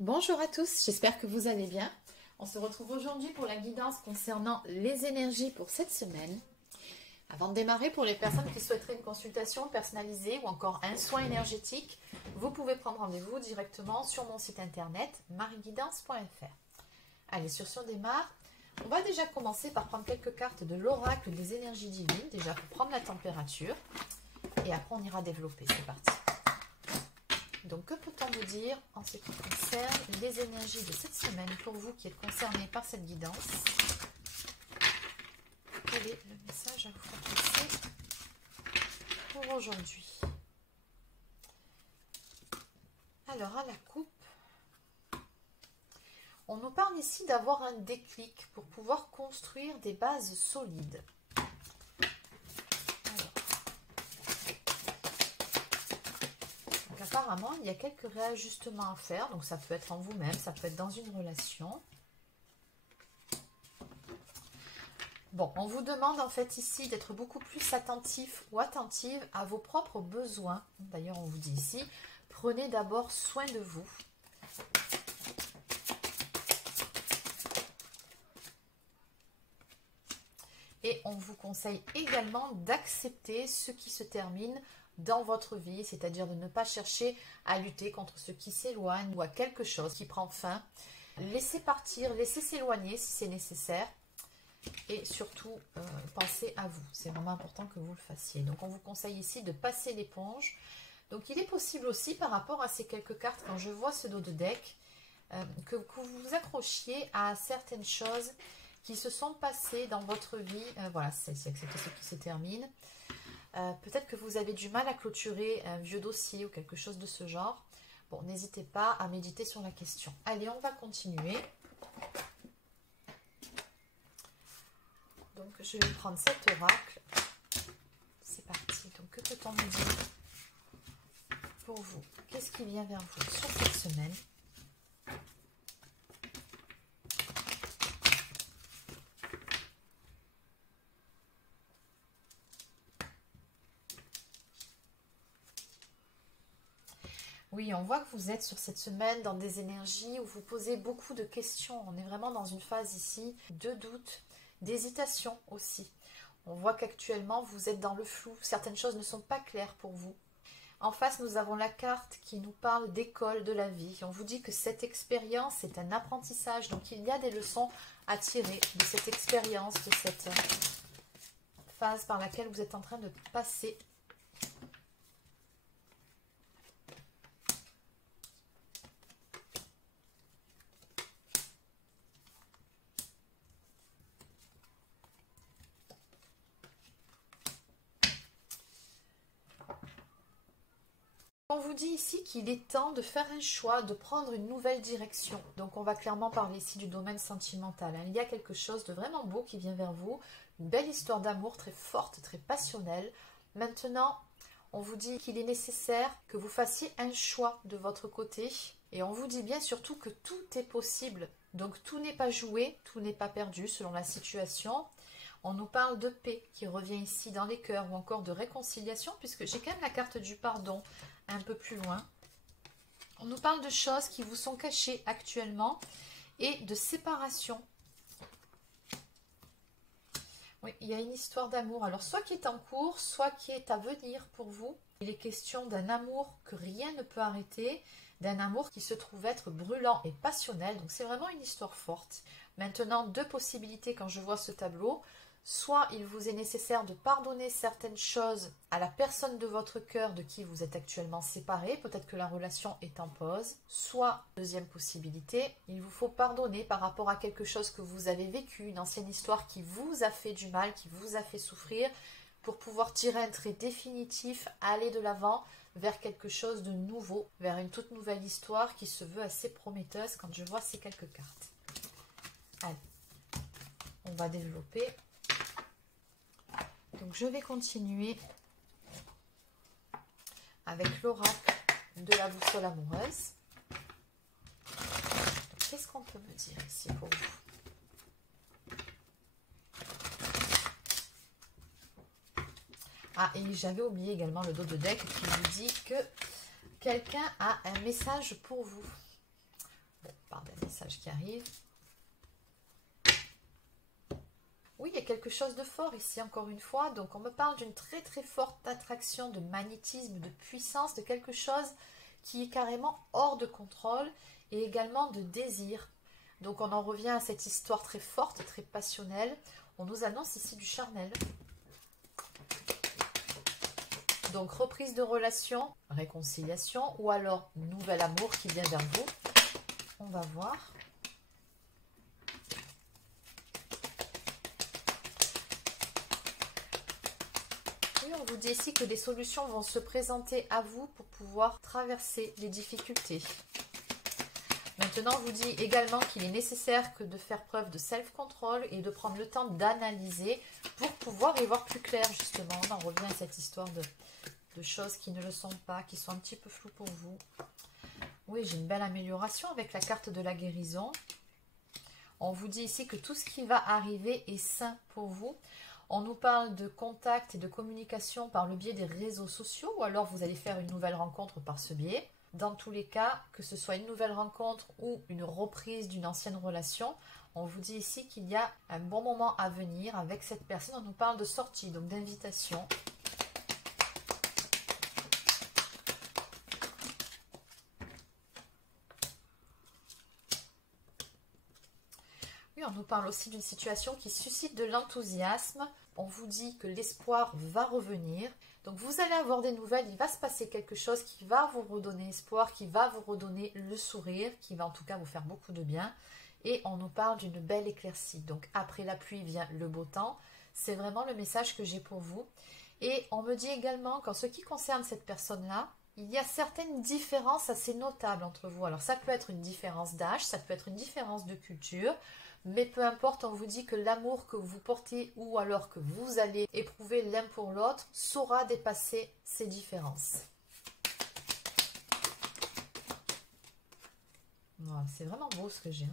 Bonjour à tous, j'espère que vous allez bien. On se retrouve aujourd'hui pour la guidance concernant les énergies pour cette semaine. Avant de démarrer, pour les personnes qui souhaiteraient une consultation personnalisée ou encore un soin énergétique, vous pouvez prendre rendez-vous directement sur mon site internet marieguidance.fr. Allez, sur ce, on démarre. On va déjà commencer par prendre quelques cartes de l'oracle des énergies divines, déjà pour prendre la température. Et après, on ira développer. C'est parti. Donc, que peut-on vous dire en ce qui concerne les énergies de cette semaine pour vous qui êtes concernés par cette guidance? Quel est le message à vous faire passer pour aujourd'hui? Alors, à la coupe, on nous parle ici d'avoir un déclic pour pouvoir construire des bases solides. Apparemment, il y a quelques réajustements à faire, donc ça peut être en vous-même, ça peut être dans une relation. Bon, on vous demande en fait ici d'être beaucoup plus attentif ou attentive à vos propres besoins. D'ailleurs, on vous dit ici, prenez d'abord soin de vous. Et on vous conseille également d'accepter ce qui se termine dans votre vie, c'est-à-dire de ne pas chercher à lutter contre ce qui s'éloigne ou à quelque chose qui prend fin. Laissez partir, laissez s'éloigner si c'est nécessaire et surtout pensez à vous. C'est vraiment important que vous le fassiez. Donc on vous conseille ici de passer l'éponge. Donc il est possible aussi par rapport à ces quelques cartes, quand je vois ce dos de deck, que vous vous accrochiez à certaines choses qui se sont passées dans votre vie. Voilà, c'est ce qui se termine. Peut-être que vous avez du mal à clôturer un vieux dossier ou quelque chose de ce genre. Bon, n'hésitez pas à méditer sur la question. Allez, on va continuer. Donc, je vais prendre cet oracle. C'est parti. Donc, que peut-on nous dire pour vous? Qu'est-ce qui vient vers vous sur cette semaine? Oui, on voit que vous êtes sur cette semaine dans des énergies où vous posez beaucoup de questions. On est vraiment dans une phase ici de doute, d'hésitation aussi. On voit qu'actuellement, vous êtes dans le flou. Certaines choses ne sont pas claires pour vous. En face, nous avons la carte qui nous parle d'école de la vie. On vous dit que cette expérience est un apprentissage. Donc, il y a des leçons à tirer de cette expérience, de cette phase par laquelle vous êtes en train de passer. On vous dit ici qu'il est temps de faire un choix, de prendre une nouvelle direction. Donc on va clairement parler ici du domaine sentimental. Il y a quelque chose de vraiment beau qui vient vers vous. Une belle histoire d'amour très forte, très passionnelle. Maintenant, on vous dit qu'il est nécessaire que vous fassiez un choix de votre côté. Et on vous dit bien surtout que tout est possible. Donc tout n'est pas joué, tout n'est pas perdu selon la situation. On nous parle de paix qui revient ici dans les cœurs ou encore de réconciliation puisque j'ai quand même la carte du pardon un peu plus loin. On nous parle de choses qui vous sont cachées actuellement et de séparation. Oui, il y a une histoire d'amour. Alors, soit qui est en cours, soit qui est à venir pour vous. Il est question d'un amour que rien ne peut arrêter, d'un amour qui se trouve être brûlant et passionnel. Donc, c'est vraiment une histoire forte. Maintenant, deux possibilités quand je vois ce tableau. Soit il vous est nécessaire de pardonner certaines choses à la personne de votre cœur de qui vous êtes actuellement séparé, peut-être que la relation est en pause. Soit, deuxième possibilité, il vous faut pardonner par rapport à quelque chose que vous avez vécu, une ancienne histoire qui vous a fait du mal, qui vous a fait souffrir, pour pouvoir tirer un trait définitif, aller de l'avant vers quelque chose de nouveau, vers une toute nouvelle histoire qui se veut assez prometteuse quand je vois ces quelques cartes. Allez, on va développer. Donc, je vais continuer avec l'oracle de la boussole amoureuse. Qu'est-ce qu'on peut me dire ici pour vous? Ah, et j'avais oublié également le dos de deck qui vous dit que quelqu'un a un message pour vous. Bon, par des messages qui arrivent. Oui, il y a quelque chose de fort ici, encore une fois. Donc, on me parle d'une très très forte attraction, de magnétisme, de puissance, de quelque chose qui est carrément hors de contrôle et également de désir. Donc, on en revient à cette histoire très forte, très passionnelle. On nous annonce ici du charnel. Donc, reprise de relation, réconciliation ou alors nouvel amour qui vient vers vous. On va voir. On vous dit ici que des solutions vont se présenter à vous pour pouvoir traverser les difficultés. Maintenant, on vous dit également qu'il est nécessaire que de faire preuve de self-control et de prendre le temps d'analyser pour pouvoir y voir plus clair, justement. On en revient à cette histoire de choses qui ne le sont pas, qui sont un petit peu floues pour vous. Oui, j'ai une belle amélioration avec la carte de la guérison. On vous dit ici que tout ce qui va arriver est sain pour vous. On nous parle de contact et de communication par le biais des réseaux sociaux ou alors vous allez faire une nouvelle rencontre par ce biais. Dans tous les cas, que ce soit une nouvelle rencontre ou une reprise d'une ancienne relation, on vous dit ici qu'il y a un bon moment à venir avec cette personne. On nous parle de sortie, donc d'invitation. Oui, on nous parle aussi d'une situation qui suscite de l'enthousiasme. On vous dit que l'espoir va revenir. Donc vous allez avoir des nouvelles, il va se passer quelque chose qui va vous redonner espoir, qui va vous redonner le sourire, qui va en tout cas vous faire beaucoup de bien. Et on nous parle d'une belle éclaircie. Donc après la pluie vient le beau temps. C'est vraiment le message que j'ai pour vous. Et on me dit également qu'en ce qui concerne cette personne-là, il y a certaines différences assez notables entre vous. Alors ça peut être une différence d'âge, ça peut être une différence de culture. Mais peu importe, on vous dit que l'amour que vous portez ou alors que vous allez éprouver l'un pour l'autre saura dépasser ces différences. Voilà, c'est vraiment beau ce que j'ai.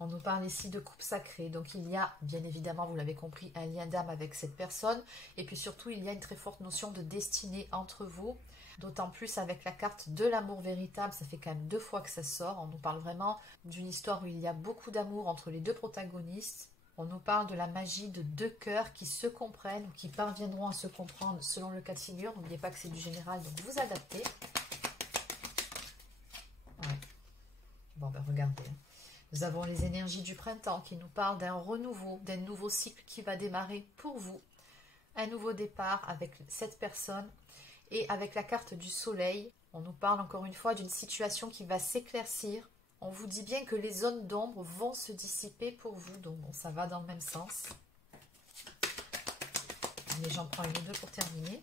On nous parle ici de couple sacré. Donc il y a, bien évidemment, vous l'avez compris, un lien d'âme avec cette personne. Et puis surtout, il y a une très forte notion de destinée entre vous. D'autant plus avec la carte de l'amour véritable, ça fait quand même 2 fois que ça sort. On nous parle vraiment d'une histoire où il y a beaucoup d'amour entre les deux protagonistes. On nous parle de la magie de 2 cœurs qui se comprennent ou qui parviendront à se comprendre selon le cas de figure. N'oubliez pas que c'est du général, donc vous adaptez. Ouais. Bon, ben regardez. Nous avons les énergies du printemps qui nous parlent d'un renouveau, d'un nouveau cycle qui va démarrer pour vous. Un nouveau départ avec cette personne. Et avec la carte du soleil, on nous parle encore une fois d'une situation qui va s'éclaircir. On vous dit bien que les zones d'ombre vont se dissiper pour vous. Donc bon, ça va dans le même sens. Mais j'en prends une ou deux pour terminer.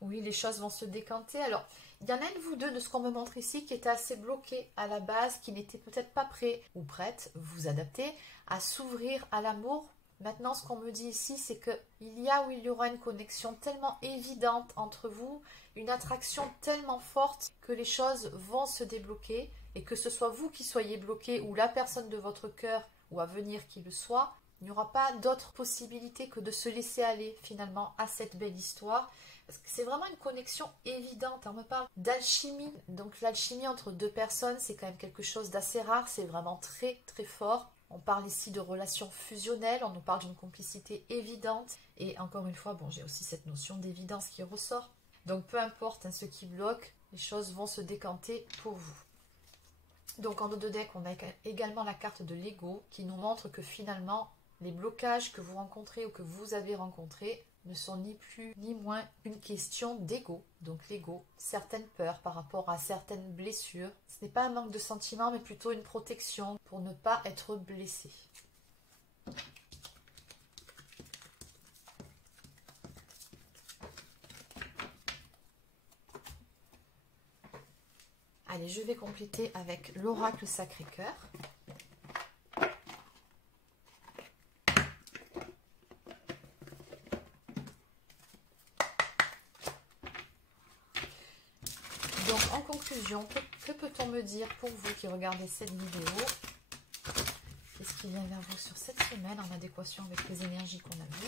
Oui, les choses vont se décanter. Alors, il y en a un de vous deux, de ce qu'on me montre ici, qui était assez bloqué à la base, qui n'était peut-être pas prêt ou prête, vous adaptez, à s'ouvrir à l'amour. Maintenant, ce qu'on me dit ici, c'est qu'il y a ou il y aura une connexion tellement évidente entre vous, une attraction tellement forte que les choses vont se débloquer et que ce soit vous qui soyez bloqué ou la personne de votre cœur ou à venir qui le soit, il n'y aura pas d'autre possibilité que de se laisser aller finalement à cette belle histoire. Parce que c'est vraiment une connexion évidente. On me parle d'alchimie. Donc l'alchimie entre 2 personnes, c'est quand même quelque chose d'assez rare. C'est vraiment très très fort. On parle ici de relations fusionnelles. On nous parle d'une complicité évidente. Et encore une fois, bon, j'ai aussi cette notion d'évidence qui ressort. Donc peu importe ce qui bloque, les choses vont se décanter pour vous. Donc en dos de deck, on a également la carte de l'ego qui nous montre que finalement, les blocages que vous rencontrez ou que vous avez rencontrés ne sont ni plus ni moins une question d'ego. Donc l'ego, certaines peurs par rapport à certaines blessures. Ce n'est pas un manque de sentiment, mais plutôt une protection pour ne pas être blessé. Allez, je vais compléter avec l'oracle Sacré-Cœur. Donc, en conclusion, que peut-on me dire pour vous qui regardez cette vidéo? Qu'est-ce qui vient vers vous sur cette semaine en adéquation avec les énergies qu'on a vues?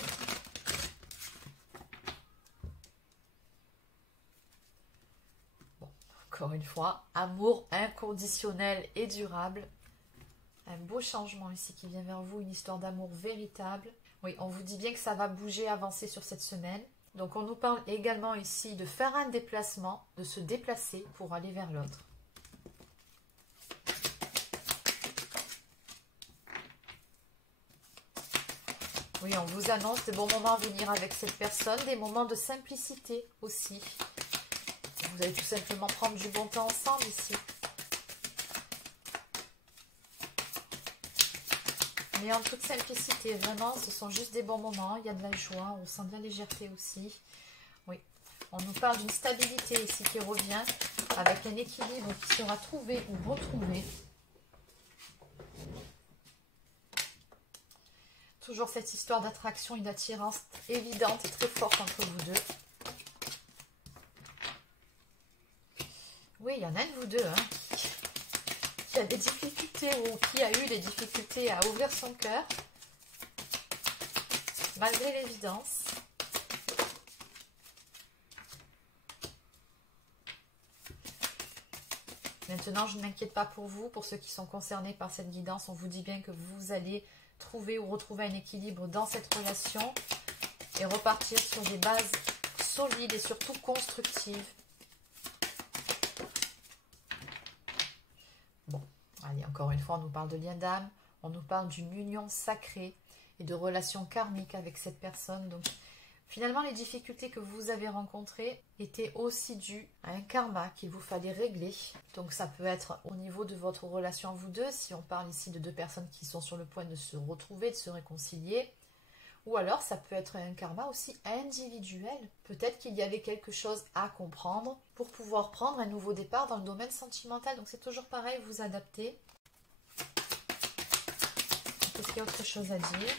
encore une fois, amour inconditionnel et durable. Un beau changement ici qui vient vers vous, une histoire d'amour véritable. Oui, on vous dit bien que ça va bouger, avancer sur cette semaine. Donc on nous parle également ici de faire un déplacement, de se déplacer pour aller vers l'autre. Oui, on vous annonce des bons moments à venir avec cette personne, des moments de simplicité aussi. Vous allez tout simplement prendre du bon temps ensemble ici. Mais en toute simplicité, vraiment, ce sont juste des bons moments. Il y a de la joie, on sent de la légèreté aussi. Oui, on nous parle d'une stabilité ici qui revient avec un équilibre qui sera trouvé ou retrouvé. Toujours cette histoire d'attraction et d'attirance évidente et très forte entre vous deux. Oui, il y en a de vous deux qui a des difficultés ou qui a eu des difficultés à ouvrir son cœur, malgré l'évidence. Maintenant, je ne m'inquiète pas pour vous, pour ceux qui sont concernés par cette guidance. On vous dit bien que vous allez trouver ou retrouver un équilibre dans cette relation et repartir sur des bases solides et surtout constructives. Bon, allez, encore une fois, on nous parle de lien d'âme, on nous parle d'une union sacrée et de relations karmiques avec cette personne. Donc, finalement, les difficultés que vous avez rencontrées étaient aussi dues à un karma qu'il vous fallait régler. Donc, ça peut être au niveau de votre relation vous deux, si on parle ici de deux personnes qui sont sur le point de se retrouver, de se réconcilier. Ou alors, ça peut être un karma aussi individuel. Peut-être qu'il y avait quelque chose à comprendre pour pouvoir prendre un nouveau départ dans le domaine sentimental. Donc, c'est toujours pareil, vous adaptez. Est-ce qu'il y a autre chose à dire ?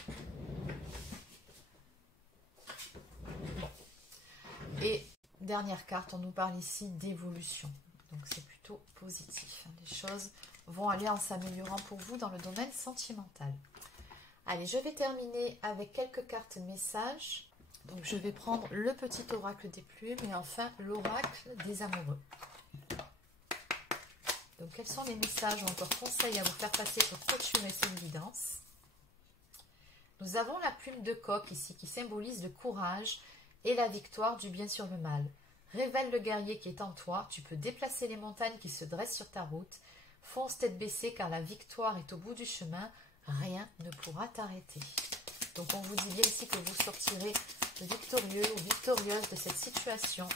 Et dernière carte, on nous parle ici d'évolution. Donc c'est plutôt positif. Les choses vont aller en s'améliorant pour vous dans le domaine sentimental. Allez, je vais terminer avec quelques cartes messages. Donc je vais prendre le petit oracle des plumes et enfin l'oracle des amoureux. Donc quels sont les messages ou encore conseils à vous faire passer pour clôturer cette guidance? Nous avons la plume de coq ici qui symbolise le courage et la victoire du bien sur le mal. Révèle le guerrier qui est en toi, tu peux déplacer les montagnes qui se dressent sur ta route. Fonce tête baissée car la victoire est au bout du chemin, rien ne pourra t'arrêter. Donc on vous dit bien ici que vous sortirez victorieux ou victorieuse de cette situation.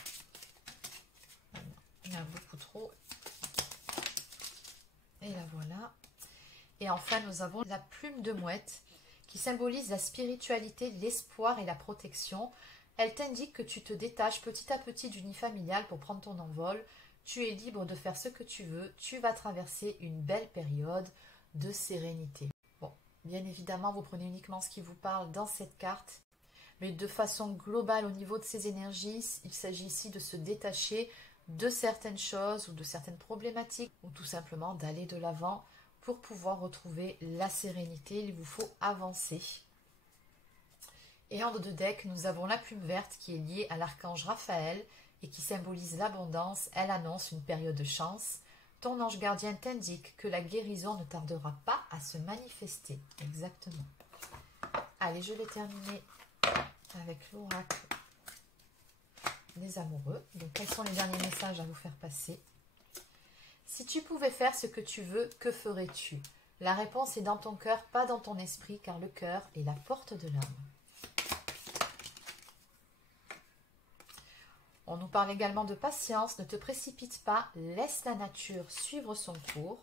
Il y en a beaucoup trop. Et la voilà. Et enfin nous avons la plume de mouette qui symbolise la spiritualité, l'espoir et la protection. Elle t'indique que tu te détaches petit à petit du nid familial pour prendre ton envol. Tu es libre de faire ce que tu veux. Tu vas traverser une belle période de sérénité. Bon, bien évidemment, vous prenez uniquement ce qui vous parle dans cette carte. Mais de façon globale, au niveau de ces énergies, il s'agit ici de se détacher de certaines choses ou de certaines problématiques ou tout simplement d'aller de l'avant pour pouvoir retrouver la sérénité. Il vous faut avancer. Et en dos de deck, nous avons la plume verte qui est liée à l'archange Raphaël et qui symbolise l'abondance. Elle annonce une période de chance. Ton ange gardien t'indique que la guérison ne tardera pas à se manifester. Exactement. Allez, je vais terminer avec l'oracle des amoureux. Donc, quels sont les derniers messages à vous faire passer? Si tu pouvais faire ce que tu veux, que ferais-tu? La réponse est dans ton cœur, pas dans ton esprit, car le cœur est la porte de l'âme. On nous parle également de patience, ne te précipite pas, laisse la nature suivre son cours.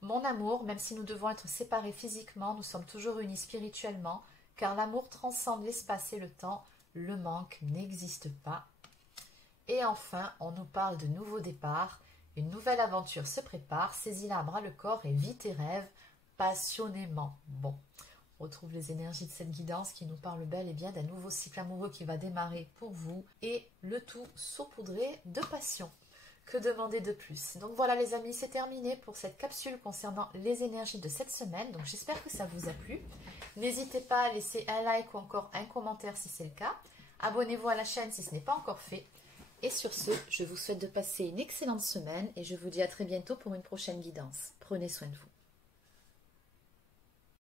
Mon amour, même si nous devons être séparés physiquement, nous sommes toujours unis spirituellement, car l'amour transcende l'espace et le temps, le manque n'existe pas. Et enfin, on nous parle de nouveaux départs, une nouvelle aventure se prépare, saisis-la à bras le corps et vis tes rêves passionnément. Bon. On retrouve les énergies de cette guidance qui nous parle bel et bien d'un nouveau cycle amoureux qui va démarrer pour vous et le tout saupoudré de passion. Que demander de plus? Donc voilà les amis, c'est terminé pour cette capsule concernant les énergies de cette semaine. Donc j'espère que ça vous a plu. N'hésitez pas à laisser un like ou encore un commentaire si c'est le cas. Abonnez-vous à la chaîne si ce n'est pas encore fait. Et sur ce, je vous souhaite de passer une excellente semaine et je vous dis à très bientôt pour une prochaine guidance. Prenez soin de vous.